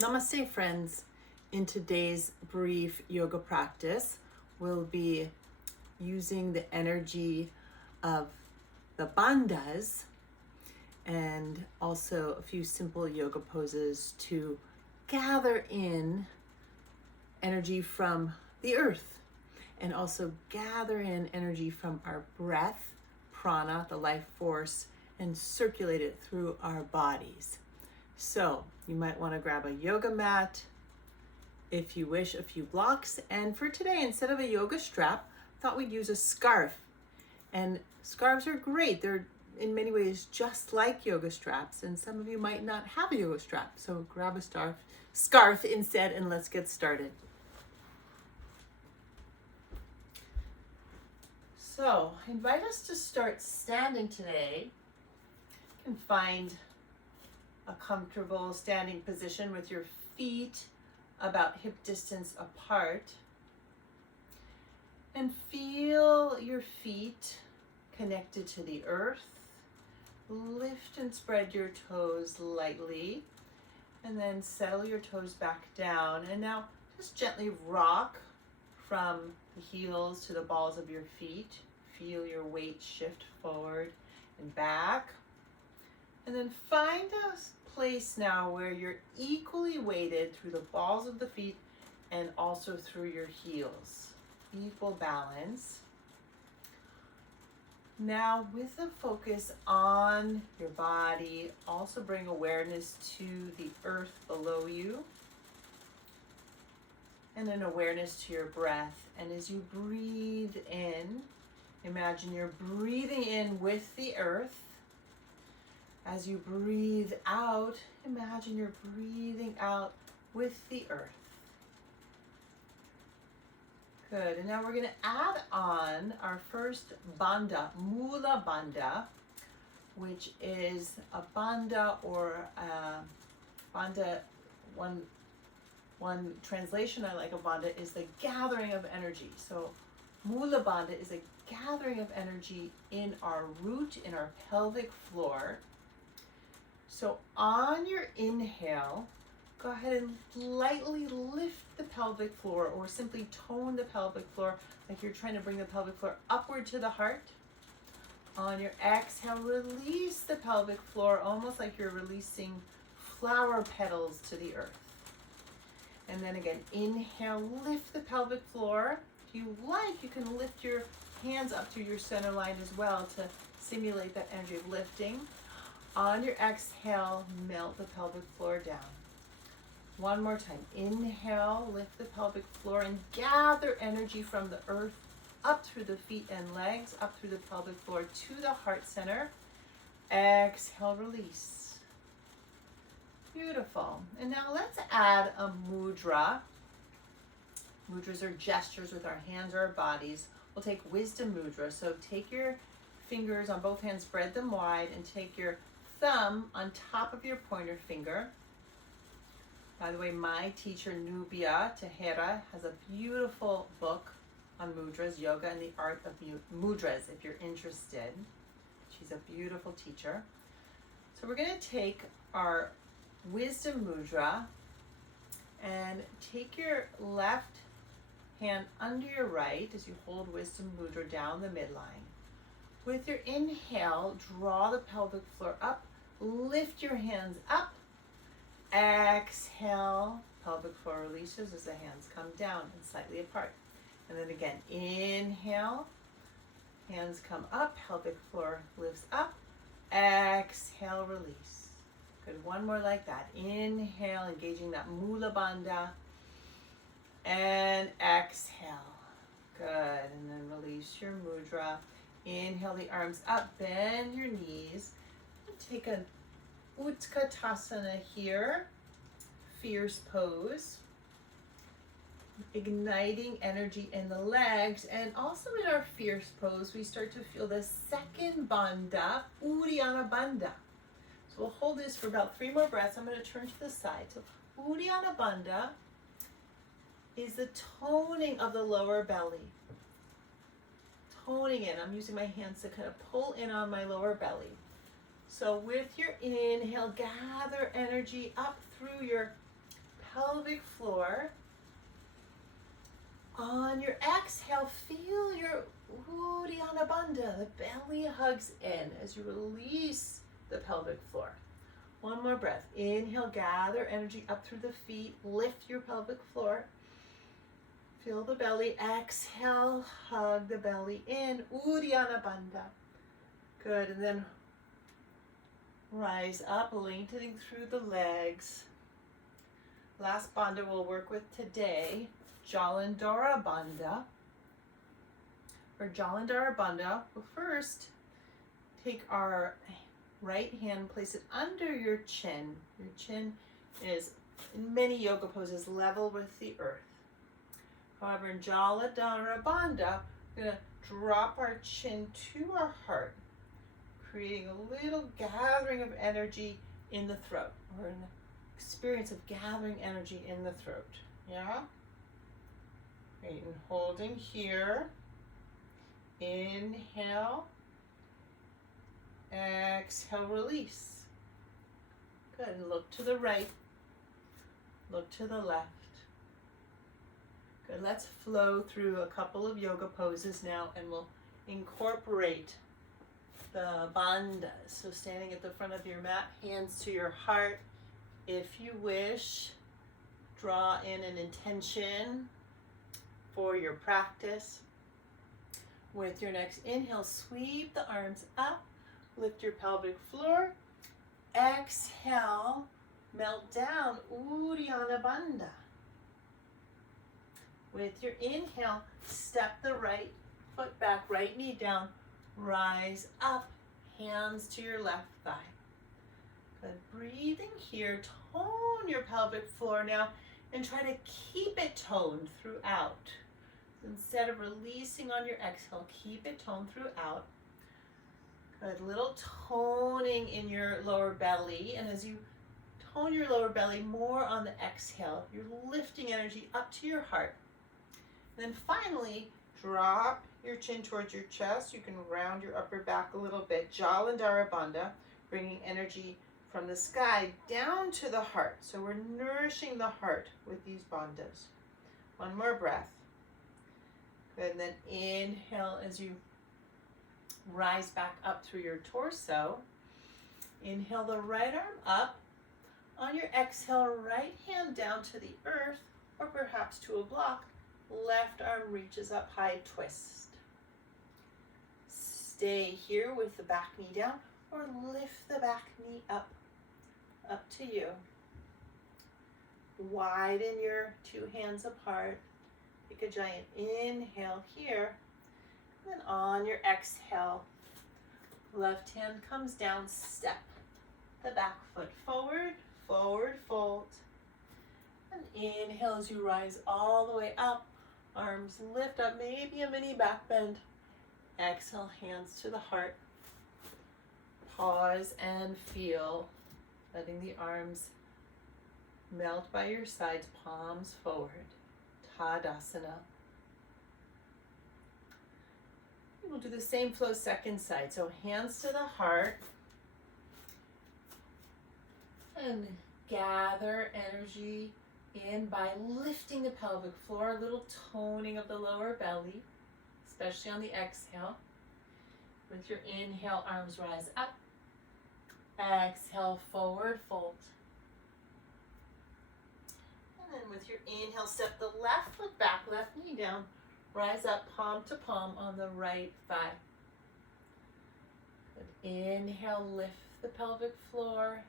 Namaste, friends. In today's brief yoga practice, we'll be using the energy of the bandhas and also a few simple yoga poses to gather in energy from the earth and also gather in energy from our breath, prana, the life force, and circulate it through our bodies. So you might want to grab a yoga mat, if you wish, a few blocks. And for today, instead of a yoga strap, I thought we'd use a scarf. And scarves are great. They're in many ways just like yoga straps. And some of you might not have a yoga strap. So grab a scarf instead, and let's get started. So I invite us to start standing today. You can find a comfortable standing position with your feet about hip distance apart. And feel your feet connected to the earth. Lift and spread your toes lightly. And then settle your toes back down. And now just gently rock from the heels to the balls of your feet. Feel your weight shift forward and back. And then find a place now where you're equally weighted through the balls of the feet and also through your heels. Equal balance. Now, with a focus on your body, also bring awareness to the earth below you and an awareness to your breath. And as you breathe in, imagine you're breathing in with the earth. As you breathe out, imagine you're breathing out with the earth. Good, and now we're going to add on our first bandha, mulabhanda, which is a bandha or bandha. One translation I like of bandha is the gathering of energy. So mulabhanda is a gathering of energy in our root, in our pelvic floor. So on your inhale, go ahead and lightly lift the pelvic floor or simply tone the pelvic floor like you're trying to bring the pelvic floor upward to the heart. On your exhale, release the pelvic floor almost like you're releasing flower petals to the earth. And then again, inhale, lift the pelvic floor. If you like, you can lift your hands up to your center line as well to simulate that energy of lifting. On your exhale, melt the pelvic floor down. One more time. Inhale, lift the pelvic floor and gather energy from the earth up through the feet and legs, up through the pelvic floor to the heart center. Exhale, release. Beautiful. And now let's add a mudra. Mudras are gestures with our hands or our bodies. We'll take wisdom mudra. So take your fingers on both hands, spread them wide, and take your thumb on top of your pointer finger. By the way, my teacher Nubia Tehera has a beautiful book on mudras, yoga and the art of mudras, if you're interested. She's a beautiful teacher. So we're going to take our wisdom mudra and take your left hand under your right as you hold wisdom mudra down the midline. With your inhale, draw the pelvic floor up, lift your hands up. Exhale, pelvic floor releases as the hands come down and slightly apart. And then again, inhale, hands come up, pelvic floor lifts up. Exhale, release. Good, one more like that. Inhale, engaging that mulabhanda. And exhale. Good, and then release your mudra. Inhale the arms up, bend your knees. Take an Uttatasana here, fierce pose. Igniting energy in the legs, and also in our fierce pose, we start to feel the second bandha, uddiyanabhanda. So we'll hold this for about 3 more breaths. I'm going to turn to the side. So uddiyanabhanda is the toning of the lower belly. Toning in. I'm using my hands to kind of pull in on my lower belly. So with your inhale, gather energy up through your pelvic floor. On your exhale, feel your uddiyanabhanda. The belly hugs in as you release the pelvic floor. One more breath. Inhale, gather energy up through the feet. Lift your pelvic floor. Feel the belly. Exhale, hug the belly in. Uddiyanabhanda. Good. And then rise up, lengthening through the legs. Last bandha we'll work with today, jalandarabanda. For jalandarabanda, we'll first take our right hand, place it under your chin. Your chin is, in many yoga poses, level with the earth. However, in jalandarabanda, we're going to drop our chin to our heart, creating a little gathering of energy in the throat, or an experience of gathering energy in the throat. Yeah? Great, and holding here. Inhale. Exhale, release. Good, and look to the right. Look to the left. Good, let's flow through a couple of yoga poses now, and we'll incorporate the bandhas. So standing at the front of your mat, hands to your heart. If you wish, draw in an intention for your practice. With your next inhale, sweep the arms up, lift your pelvic floor. Exhale, melt down, uddiyanabhanda. With your inhale, step the right foot back, right knee down, rise up, hands to your left thigh. Good, breathing here, tone your pelvic floor now, and try to keep it toned throughout. Instead of releasing on your exhale, keep it toned throughout. Good, little toning in your lower belly, and as you tone your lower belly more on the exhale, you're lifting energy up to your heart. And then finally, drop your chin towards your chest. You can round your upper back a little bit. Jalandarabanda, bringing energy from the sky down to the heart. So we're nourishing the heart with these bandhas. One more breath. Good, and then inhale as you rise back up through your torso. Inhale the right arm up. On your exhale, right hand down to the earth, or perhaps to a block. Left arm reaches up high, twist. Stay here with the back knee down, or lift the back knee up to you. Widen your two hands apart. Take a giant inhale here. And then on your exhale, left hand comes down, step the back foot forward, forward fold. And inhale as you rise all the way up. Arms lift up, maybe a mini back bend. Exhale, hands to the heart. Pause and feel, letting the arms melt by your sides, palms forward. Uttatasana. We'll do the same flow second side. So hands to the heart. And gather energy in by lifting the pelvic floor, a little toning of the lower belly, especially on the exhale. With your inhale, arms rise up. Exhale, forward fold. And then with your inhale, step the left foot back, left knee down. Rise up, palm to palm on the right thigh. Good. Inhale, lift the pelvic floor.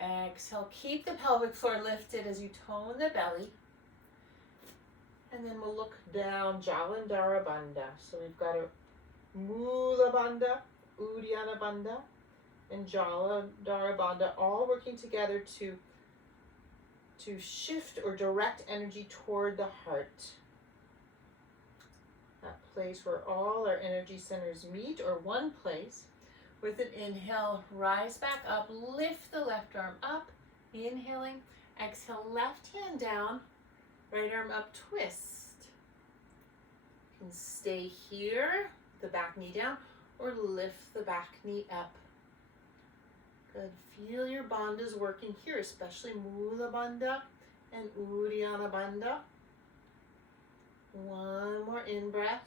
Exhale, keep the pelvic floor lifted as you tone the belly. And then we'll look down, jalandarabanda. So we've got a mulabhanda, uddiyanabhanda, and jalandarabanda all working together to shift or direct energy toward the heart. That place where all our energy centers meet, or one place. With an inhale, rise back up, lift the left arm up, inhaling, exhale, left hand down, right arm up, twist. You can stay here, the back knee down, or lift the back knee up. Good, feel your bandhas working here, especially mulabhanda and uddiyanabhanda. One more in-breath.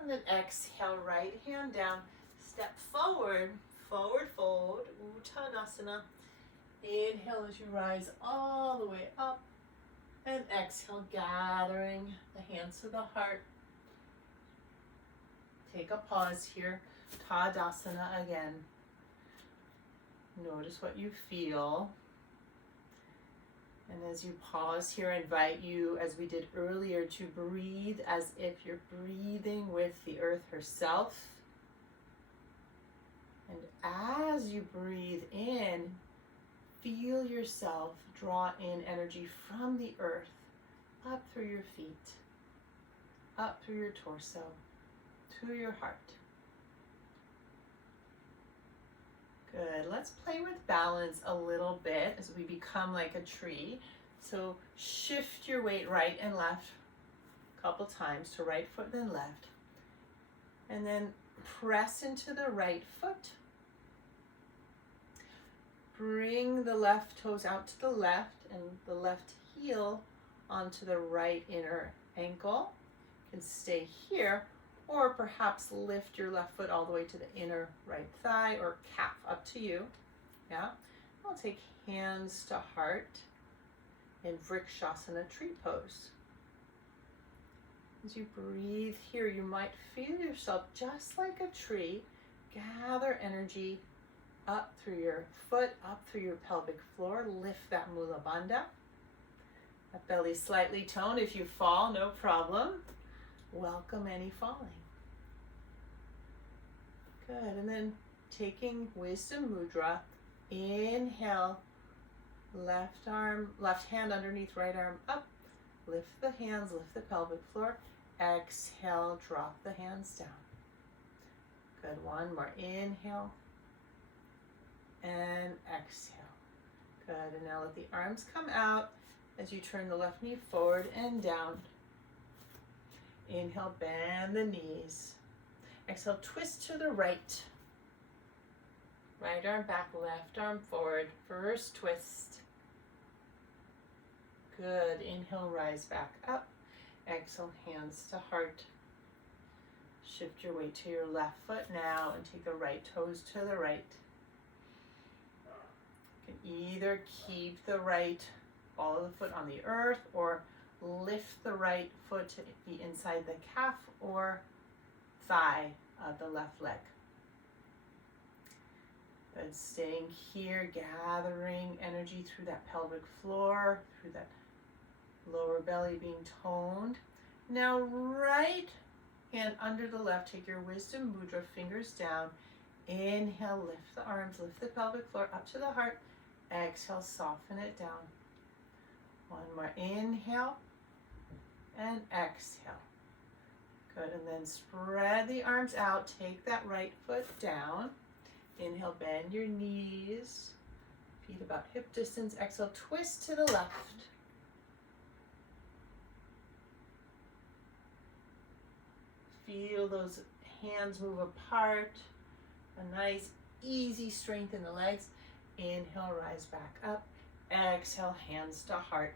And then exhale, right hand down. Step forward, forward fold, Uttanasana. Inhale as you rise all the way up. And exhale, gathering the hands to the heart. Take a pause here. Tadasana again. Notice what you feel. And as you pause here, I invite you, as we did earlier, to breathe as if you're breathing with the earth herself. And as you breathe in, feel yourself draw in energy from the earth, up through your feet, up through your torso, to your heart. Good. Let's play with balance a little bit as we become like a tree. So shift your weight right and left a couple times to right foot then left. And then press into the right foot. Bring the left toes out to the left and the left heel onto the right inner ankle. You can stay here, or perhaps lift your left foot all the way to the inner right thigh or calf, up to you. Yeah. I'll take hands to heart in Vrikshasana tree pose. As you breathe here, you might feel yourself just like a tree, gather energy up through your foot, up through your pelvic floor. Lift that mulabhanda. That belly slightly toned. If you fall, no problem. Welcome any falling. Good. And then taking wisdom mudra. Inhale. Left arm, left hand underneath right arm up. Lift the hands, lift the pelvic floor. Exhale, drop the hands down. Good. One more. Inhale. And exhale. Good. And now let the arms come out as you turn the left knee forward and down. Inhale, bend the knees. Exhale, twist to the right. Right arm back, left arm forward. First twist. Good. Inhale, rise back up. Exhale, hands to heart. Shift your weight to your left foot now and take the right toes to the right. You can either keep the right ball of the foot on the earth or lift the right foot to be inside the calf or thigh of the left leg. Good. Staying here, gathering energy through that pelvic floor, through that lower belly being toned. Now right hand under the left, take your wisdom mudra, fingers down. Inhale, lift the arms, lift the pelvic floor up to the heart. Exhale, soften it down. One more. Inhale and exhale. Good. And then spread the arms out. Take that right foot down. Inhale, bend your knees. Feet about hip distance. Exhale, twist to the left. Feel those hands move apart. A nice, easy strength in the legs. Inhale, rise back up. Exhale, hands to heart.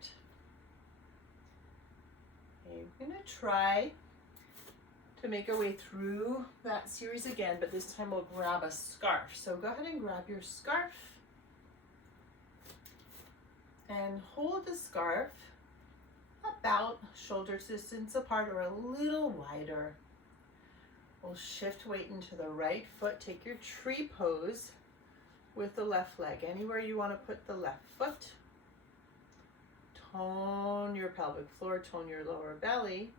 Okay, we're going to try to make our way through that series again, but this time we'll grab a scarf. So go ahead and grab your scarf and hold the scarf about shoulder distance apart or a little wider. We'll shift weight into the right foot. Take your tree pose with the left leg. Anywhere you want to put the left foot. Tone your pelvic floor, tone your lower belly.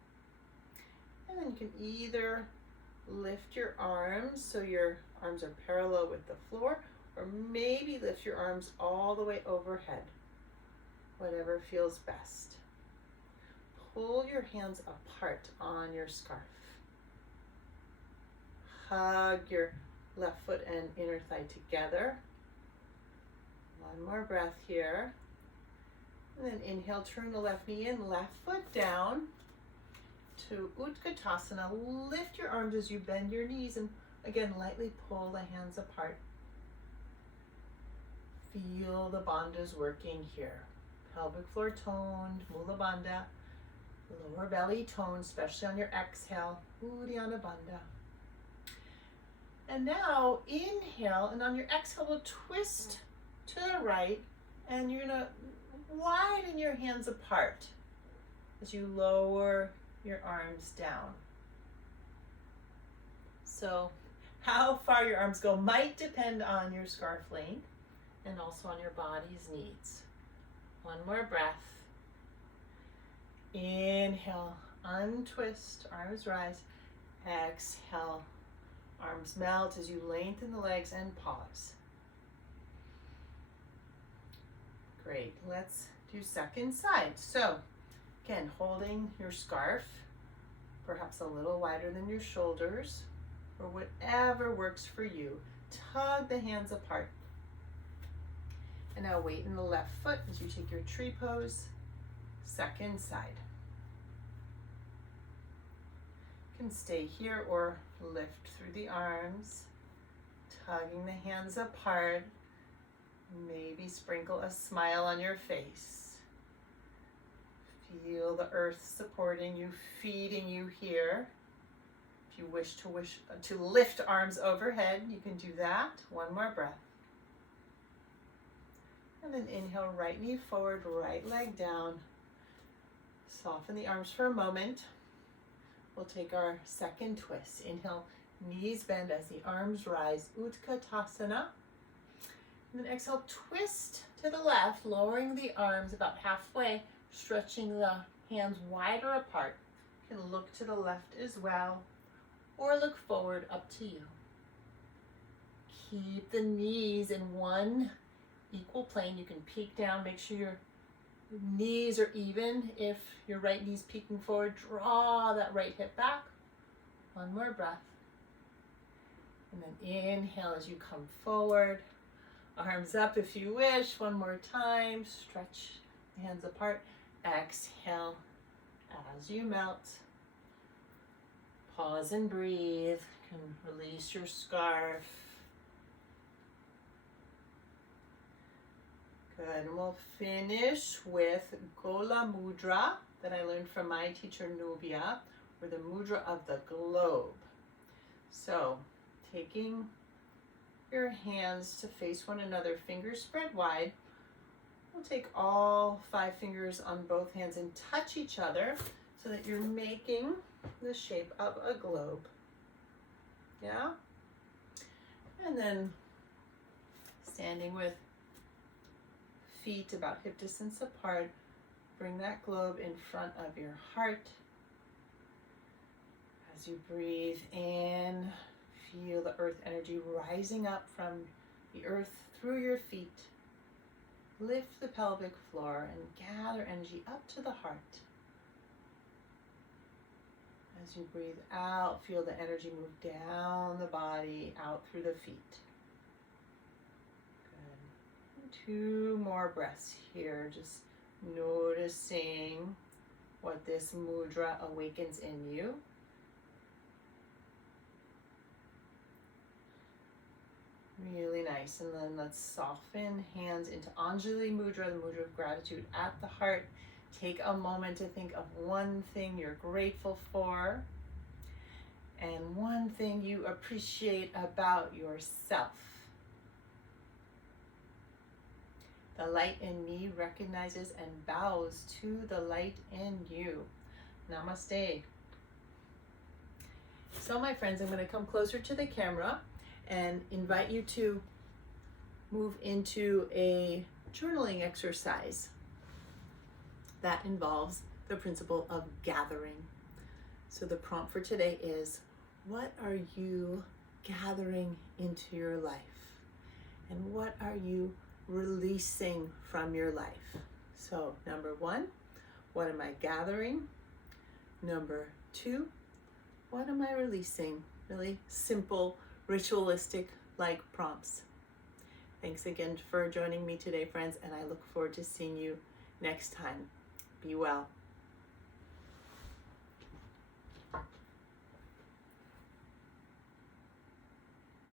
And then you can either lift your arms so your arms are parallel with the floor, or maybe lift your arms all the way overhead. Whatever feels best. Pull your hands apart on your scarf. Hug your left foot and inner thigh together. One more breath here. And then inhale, turn the left knee in, left foot down to Uttatasana. Lift your arms as you bend your knees and again, lightly pull the hands apart. Feel the bandhas working here. pelvic floor toned, mulabhanda, lower belly toned, especially on your exhale, uddiyanabhanda. And now inhale, and on your exhale, we'll twist to the right, and you're gonna widen your hands apart as you lower your arms down. So how far your arms go might depend on your scarf length and also on your body's needs. One more breath. Inhale, untwist, arms rise. Exhale, arms melt as you lengthen the legs and pause. Great, let's do second side. So again, holding your scarf, perhaps a little wider than your shoulders, or whatever works for you. Tug the hands apart. And now weight in the left foot as you take your tree pose. Second side. You can stay here or lift through the arms, tugging the hands apart. Maybe sprinkle a smile on your face. Feel the earth supporting you, feeding you here. If you wish to lift arms overhead, you can do that. One more breath. And then inhale, right knee forward, right leg down. Soften the arms for a moment. We'll take our second twist. Inhale, knees bend as the arms rise, Uttatasana. And then exhale, twist to the left, lowering the arms about halfway, stretching the hands wider apart. You can look to the left as well, or look forward, up to you. Keep the knees in one equal plane. You can peek down, make sure your knees are even. If your right knee's peeking forward, draw that right hip back. One more breath. And then inhale as you come forward. Arms up if you wish. One more time. Stretch the hands apart. Exhale as you melt. Pause and breathe. You can release your scarf. Good, and we'll finish with Gola Mudra that I learned from my teacher Nubia, or the mudra of the globe. So, taking your hands to face one another, fingers spread wide. We'll take all 5 fingers on both hands and touch each other so that you're making the shape of a globe. Yeah? And then standing with feet about hip distance apart, bring that globe in front of your heart. As you breathe in, feel the earth energy rising up from the earth through your feet. Lift the pelvic floor and gather energy up to the heart. As you breathe out, feel the energy move down the body, out through the feet. Good. And 2 more breaths here, just noticing what this mudra awakens in you. Really nice. And then let's soften hands into Anjali Mudra, the mudra of gratitude at the heart. Take a moment to think of one thing you're grateful for and one thing you appreciate about yourself. The light in me recognizes and bows to the light in you. Namaste. So my friends, I'm going to come closer to the camera and invite you to move into a journaling exercise that involves the principle of gathering. So the prompt for today is, what are you gathering into your life? And what are you releasing from your life? So number 1, what am I gathering? Number 2, what am I releasing? Really simple, ritualistic like prompts. Thanks again for joining me today, friends, and I look forward to seeing you next time. Be well.